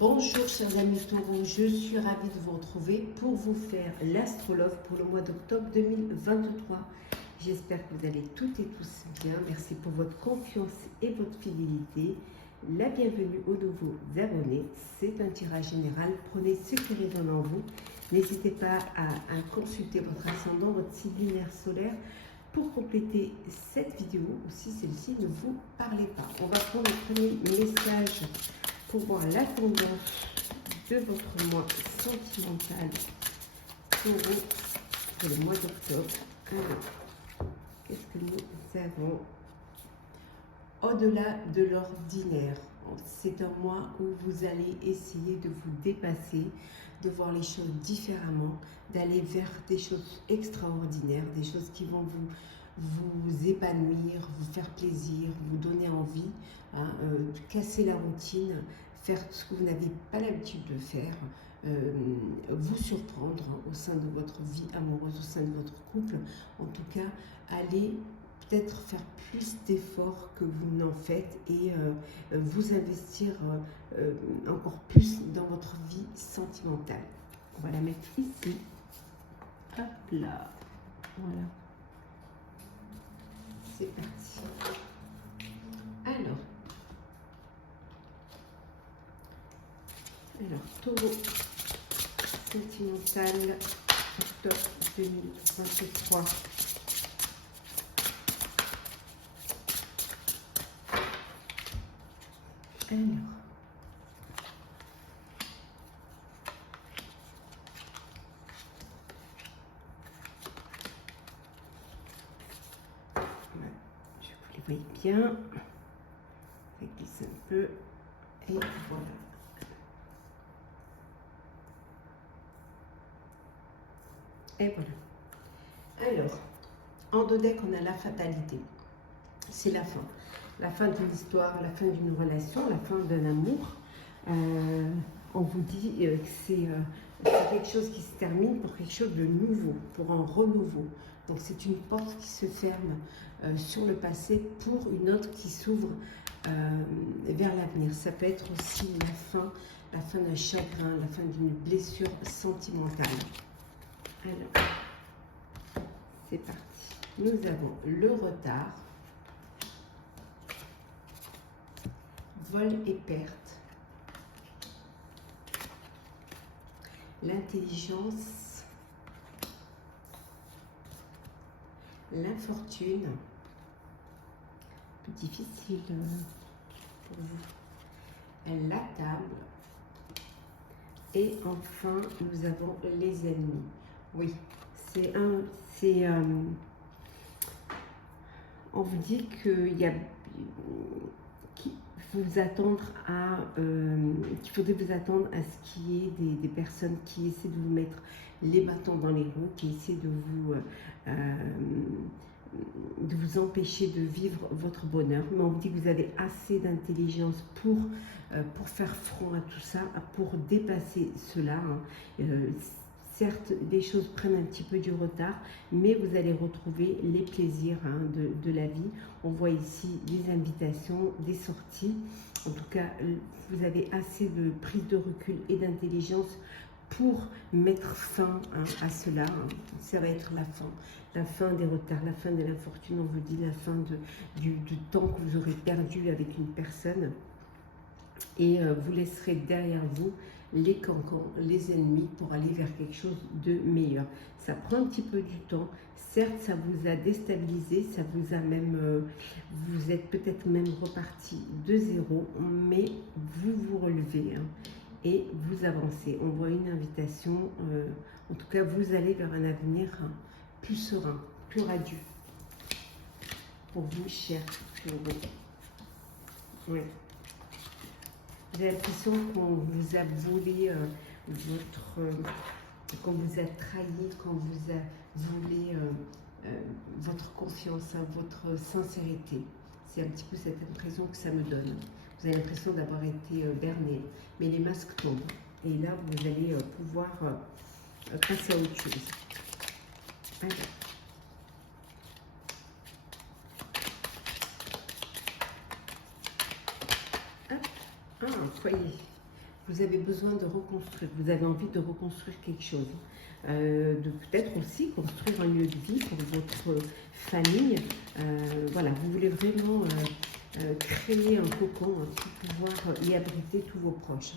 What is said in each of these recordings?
Bonjour chers amis taureaux, je suis ravie de vous retrouver pour vous faire l'astrologue pour le mois d'octobre 2023. J'espère que vous allez toutes et tous bien. Merci pour votre confiance et votre fidélité. La bienvenue aux nouveaux abonnés. C'est un tirage général. Prenez ce qui résonne en vous. N'hésitez pas à consulter votre ascendant, votre signe lunaire solaire pour compléter cette vidéo ou si celle-ci ne vous parlait pas. On va prendre le premier message pour voir la tendance de votre mois sentimental pour le mois d'octobre. Alors, qu'est-ce que nous avons? Au-delà de l'ordinaire, c'est un mois où vous allez essayer de vous dépasser, de voir les choses différemment, d'aller vers des choses extraordinaires, des choses qui vont vous épanouir, vous faire plaisir, vous donner envie, de casser la routine, faire ce que vous n'avez pas l'habitude de faire, vous surprendre au sein de votre vie amoureuse, au sein de votre couple. En tout cas, aller peut-être faire plus d'efforts que vous n'en faites et vous investir encore plus dans votre vie sentimentale. On va la mettre ici. Hop là. Voilà. C'est parti. Alors, taureau sentimental, octobre 2023. Alors, je vous les voyez bien, je glisse un peu et voilà. Et voilà. Alors, en deux decks, on a la fatalité. C'est la fin. La fin d'une histoire, la fin d'une relation, la fin d'un amour. On vous dit que c'est quelque chose qui se termine pour quelque chose de nouveau, pour un renouveau. Donc c'est une porte qui se ferme sur le passé pour une autre qui s'ouvre vers l'avenir. Ça peut être aussi la fin d'un chagrin, la fin d'une blessure sentimentale. Alors, c'est parti. Nous avons le retard, vol et perte, l'intelligence, l'infortune, plus difficile pour vous, la table, et enfin nous avons les ennemis. Oui, on vous dit qu'il y a qu'il faudrait vous attendre à ce qu'il y ait des personnes qui essaient de vous mettre les bâtons dans les roues, qui essaient de vous empêcher de vivre votre bonheur. Mais on vous dit que vous avez assez d'intelligence pour faire front à tout ça, pour dépasser cela. Certes, les choses prennent un petit peu du retard, mais vous allez retrouver les plaisirs de la vie. On voit ici des invitations, des sorties. En tout cas, vous avez assez de prise de recul et d'intelligence pour mettre fin à cela. Ça va être la fin des retards, la fin de l'infortune. On vous dit la fin du temps que vous aurez perdu avec une personne. Et vous laisserez derrière vous les cancans, les ennemis pour aller vers quelque chose de meilleur. Ça prend un petit peu du temps. Certes, ça vous a déstabilisé, ça vous a même, vous êtes peut-être même reparti de zéro, mais vous vous relevez et vous avancez. On voit une invitation, en tout cas, vous allez vers un avenir plus serein, plus radieux. Pour vous, chers taureaux. Oui. J'ai l'impression qu'on vous a volé qu'on vous a trahi, qu'on vous a volé votre confiance, votre sincérité. C'est un petit peu cette impression que ça me donne. Vous avez l'impression d'avoir été berné, mais les masques tombent. Et là, vous allez pouvoir passer à autre chose. Alors. Ah, foyer. vous avez besoin de reconstruire, vous avez envie de reconstruire quelque chose, de peut-être aussi construire un lieu de vie pour votre famille. Voilà, vous voulez vraiment créer un cocon pour pouvoir y abriter tous vos proches.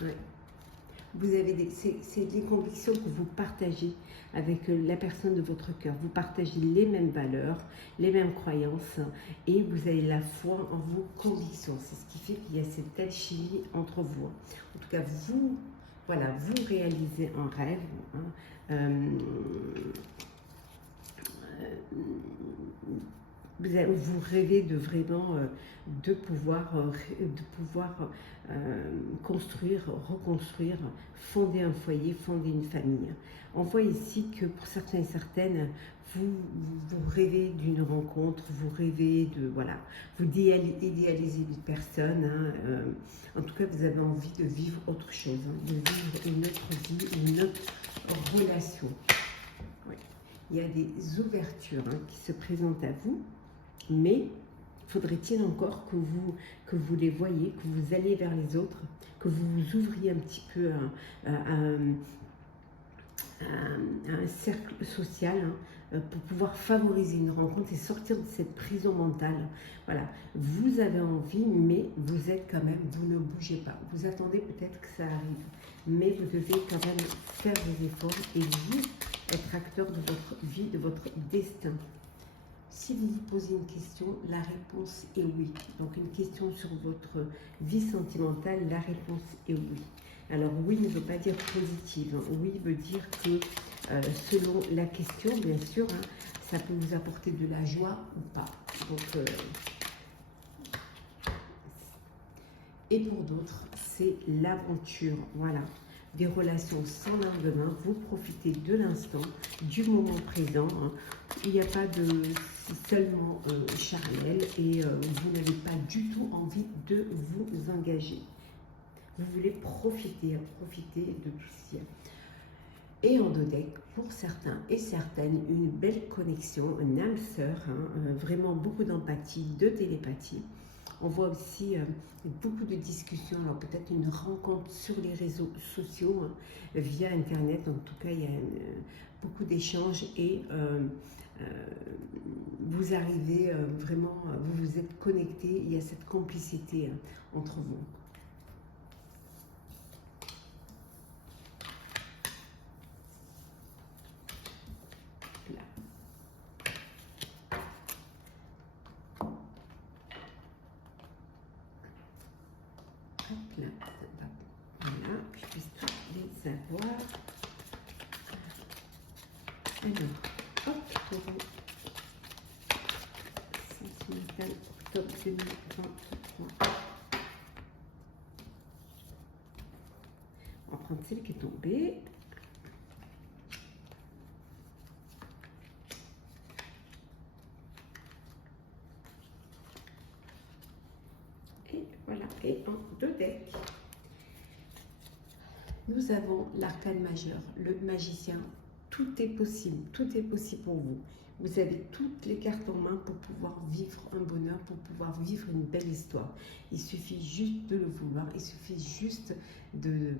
Ouais. Vous avez c'est des convictions que vous partagez avec la personne de votre cœur. Vous partagez les mêmes valeurs, les mêmes croyances et vous avez la foi en vos convictions. C'est ce qui fait qu'il y a cette alchimie entre vous. En tout cas, vous, voilà, vous réalisez un rêve. Vous rêvez de vraiment de pouvoir construire, reconstruire, fonder un foyer, fonder une famille. On voit ici que pour certains et certaines, vous rêvez d'une rencontre, vous rêvez de, voilà, vous idéalisez une personne. En tout cas, vous avez envie de vivre autre chose, de vivre une autre vie, une autre relation. Oui. Il y a des ouvertures qui se présentent à vous, mais faudrait-il encore que vous les voyiez, que vous alliez vers les autres, que vous vous ouvriez un petit peu à un cercle social pour pouvoir favoriser une rencontre et sortir de cette prison mentale. Voilà, vous avez envie, mais vous êtes quand même, vous ne bougez pas. Vous attendez peut-être que ça arrive, mais vous devez quand même faire des efforts et vous être acteur de votre vie, de votre destin. Si vous vous posez une question, la réponse est oui. Donc une question sur votre vie sentimentale, la réponse est oui. Alors oui ne veut pas dire positive. Oui veut dire que selon la question, bien sûr, ça peut vous apporter de la joie ou pas. Donc, et pour d'autres, c'est l'aventure. Voilà. Des relations sans lendemain, vous profitez de l'instant, du moment présent. Il n'y a pas de seulement charnel et vous n'avez pas du tout envie de vous engager. Vous voulez profiter de tout ceci. Et en deux decks, pour certains et certaines, une belle connexion, une âme sœur, vraiment beaucoup d'empathie, de télépathie. On voit aussi beaucoup de discussions, alors peut-être une rencontre sur les réseaux sociaux, via Internet. En tout cas, il y a beaucoup d'échanges et vous arrivez vraiment, vous vous êtes connectés, il y a cette complicité entre vous. Hop là, voilà, que je puisse tous les avoir. Alors, hop, taureau, sentimental, octobre 2023. On va prendre celle qui est tombée. Et voilà, et en deux decks. Nous avons l'arcane majeur, le magicien. Tout est possible pour vous. Vous avez toutes les cartes en main pour pouvoir vivre un bonheur, pour pouvoir vivre une belle histoire. Il suffit juste de le vouloir, il suffit juste d'ouvrir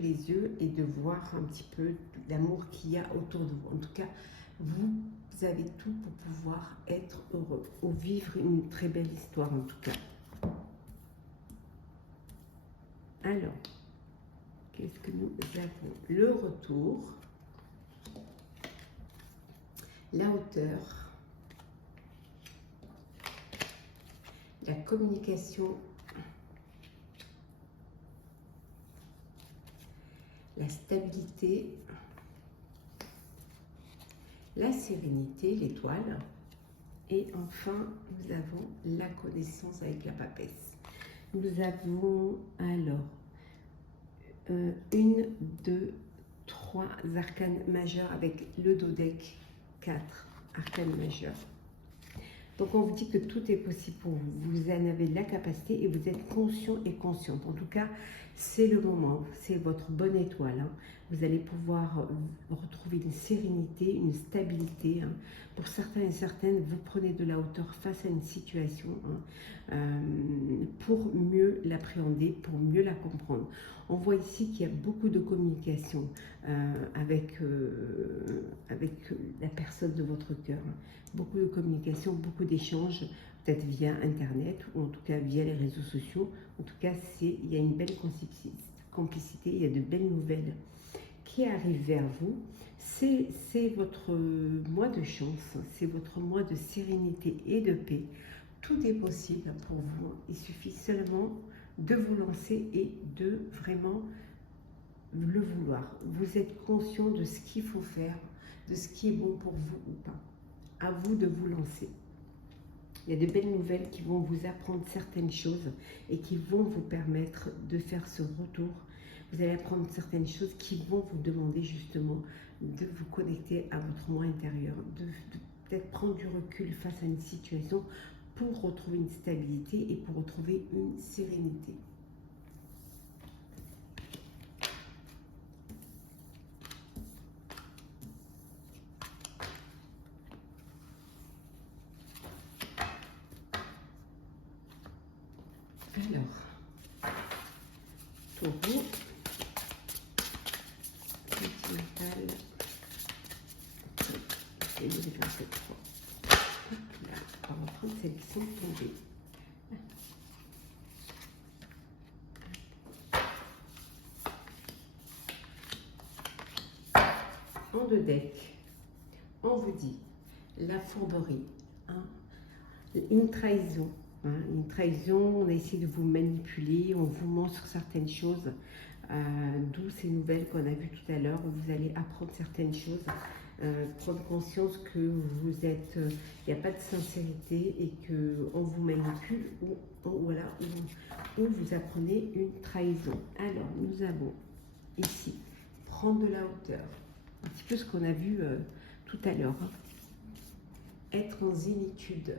les yeux et de voir un petit peu l'amour qu'il y a autour de vous. En tout cas, vous avez tout pour pouvoir être heureux ou vivre une très belle histoire en tout cas. Alors, qu'est-ce que nous avons? Le retour, la hauteur, la communication, la stabilité, la sérénité, l'étoile, et enfin, nous avons la connaissance avec la papesse. Nous avons alors 1, 2, 3 arcanes majeures avec le dodeck, 4 arcanes majeures. Donc on vous dit que tout est possible pour vous. Vous en avez la capacité et vous êtes conscient et consciente. En tout cas, c'est le moment, c'est votre bonne étoile. Vous allez pouvoir retrouver une sérénité, une stabilité. Hein. Pour certains et certaines, vous prenez de la hauteur face à une situation, hein, pour mieux l'appréhender, pour mieux la comprendre. On voit ici qu'il y a beaucoup de communication avec la personne de votre cœur. Hein. Beaucoup de communication, beaucoup d'échanges, peut-être via Internet ou en tout cas via les réseaux sociaux. En tout cas, il y a une belle complicité, il y a de belles nouvelles qui arrivent vers vous. C'est votre mois de chance, c'est votre mois de sérénité et de paix. Tout est possible pour vous. Il suffit seulement de vous lancer et de vraiment le vouloir. Vous êtes conscient de ce qu'il faut faire, de ce qui est bon pour vous ou pas. À vous de vous lancer. Il y a de belles nouvelles qui vont vous apprendre certaines choses et qui vont vous permettre de faire ce retour. Vous allez apprendre certaines choses qui vont vous demander justement de vous connecter à votre moi intérieur, de peut-être prendre du recul face à une situation pour retrouver une stabilité et pour retrouver une sérénité. Alors, taureau, sentimental, et 2023. Là, on va prendre celles qui sont tombées. En deux decks, on vous dit la fourberie, hein, une trahison. Hein, une trahison, on a essayé de vous manipuler, on vous ment sur certaines choses, d'où ces nouvelles qu'on a vues tout à l'heure, où vous allez apprendre certaines choses, prendre conscience que vous êtes, il n'y a pas de sincérité et qu'on vous manipule, ou voilà, où vous apprenez une trahison. Alors, nous avons ici, prendre de la hauteur, un petit peu ce qu'on a vu tout à l'heure, hein. Être en zénitude.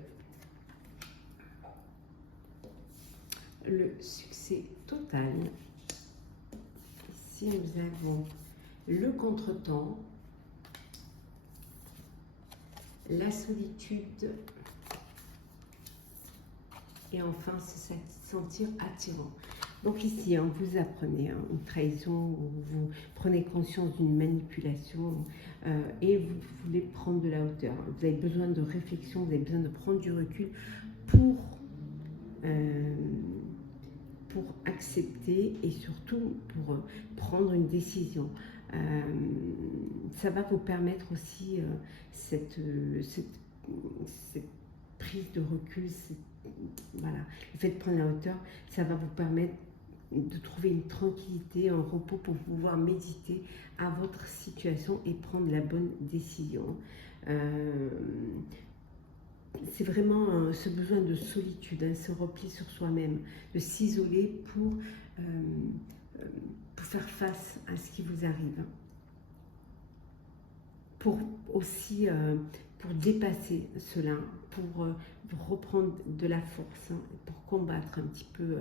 Le succès total. Ici, nous avons le contretemps, la solitude et enfin se sentir attirant. Donc ici, hein, vous apprenez une trahison, vous prenez conscience d'une manipulation et vous voulez prendre de la hauteur. Vous avez besoin de réflexion, vous avez besoin de prendre du recul pour accepter et surtout pour prendre une décision. Ça va vous permettre aussi cette prise de recul, voilà, le fait de prendre la hauteur, ça va vous permettre de trouver une tranquillité, un repos pour pouvoir méditer à votre situation et prendre la bonne décision. C'est vraiment ce besoin de solitude, hein, ce repli sur soi-même, de s'isoler pour faire face à ce qui vous arrive. Pour aussi, pour dépasser cela, pour reprendre de la force, hein, pour combattre un petit peu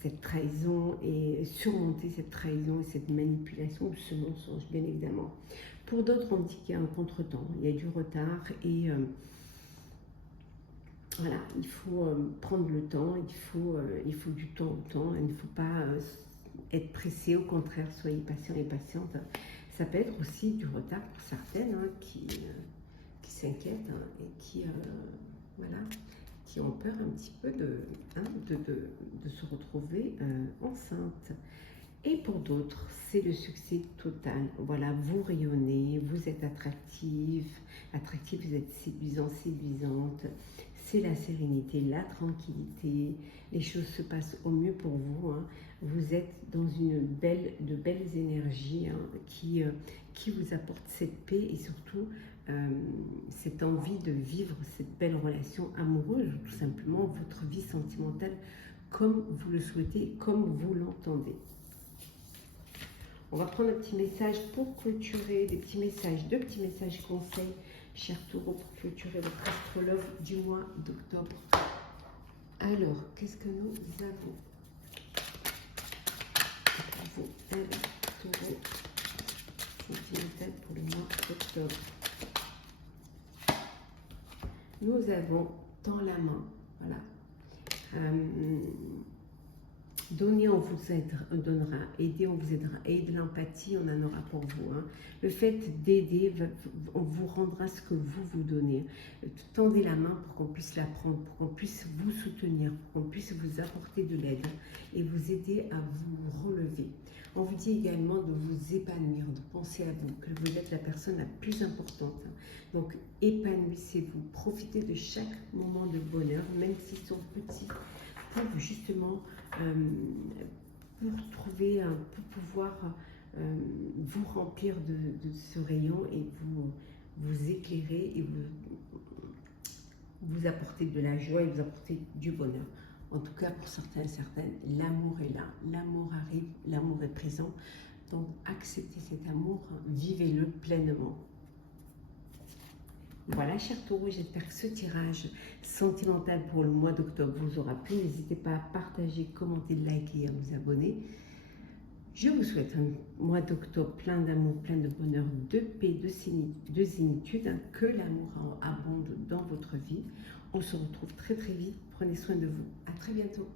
cette trahison et surmonter cette trahison et cette manipulation ou ce mensonge, bien évidemment. Pour d'autres, on dit qu'il y a un contretemps, il y a du retard et voilà, il faut prendre le temps, il faut du temps au temps, il ne faut pas être pressé, au contraire, soyez patient et patiente. Ça peut être aussi du retard pour certaines, hein, qui s'inquiètent, hein, et qui, voilà, qui ont peur un petit peu de se retrouver enceinte. Et pour d'autres, c'est le succès total. Voilà, vous rayonnez, vous êtes attractif, vous êtes séduisant, séduisante. C'est la sérénité, la tranquillité. Les choses se passent au mieux pour vous, hein. Vous êtes dans de belles énergies, hein, qui vous apportent cette paix et surtout cette envie de vivre cette belle relation amoureuse ou tout simplement votre vie sentimentale comme vous le souhaitez, comme vous l'entendez. On va prendre un petit message pour clôturer, deux petits messages conseils, chers taureaux, pour clôturer votre astrologue du mois d'octobre. Alors, qu'est-ce que nous avons pour vous? taureau sentimental pour le mois d'octobre. Nous avons dans la main, voilà. Donner, on vous donnera. Aider, on vous aidera. Et de l'empathie, on en aura pour vous. Hein. Le fait d'aider, on vous rendra ce que vous donnez. Tendez la main pour qu'on puisse la prendre, pour qu'on puisse vous soutenir, pour qu'on puisse vous apporter de l'aide et vous aider à vous relever. On vous dit également de vous épanouir, de penser à vous, que vous êtes la personne la plus importante. Donc, épanouissez-vous, profitez de chaque moment de bonheur, même s'ils sont petits, pour justement pour trouver, pour pouvoir vous remplir de ce rayon et vous éclairer et vous apporter de la joie et vous apporter du bonheur. En tout cas, pour certains et certaines, l'amour est là, l'amour arrive, l'amour est présent. Donc, acceptez cet amour, vivez-le pleinement. Voilà, chers taureaux, j'espère que ce tirage sentimental pour le mois d'octobre vous aura plu. N'hésitez pas à partager, commenter, liker et à vous abonner. Je vous souhaite un mois d'octobre plein d'amour, plein de bonheur, de paix, de zénitude, que l'amour abonde dans votre vie. On se retrouve très très vite. Prenez soin de vous. À très bientôt.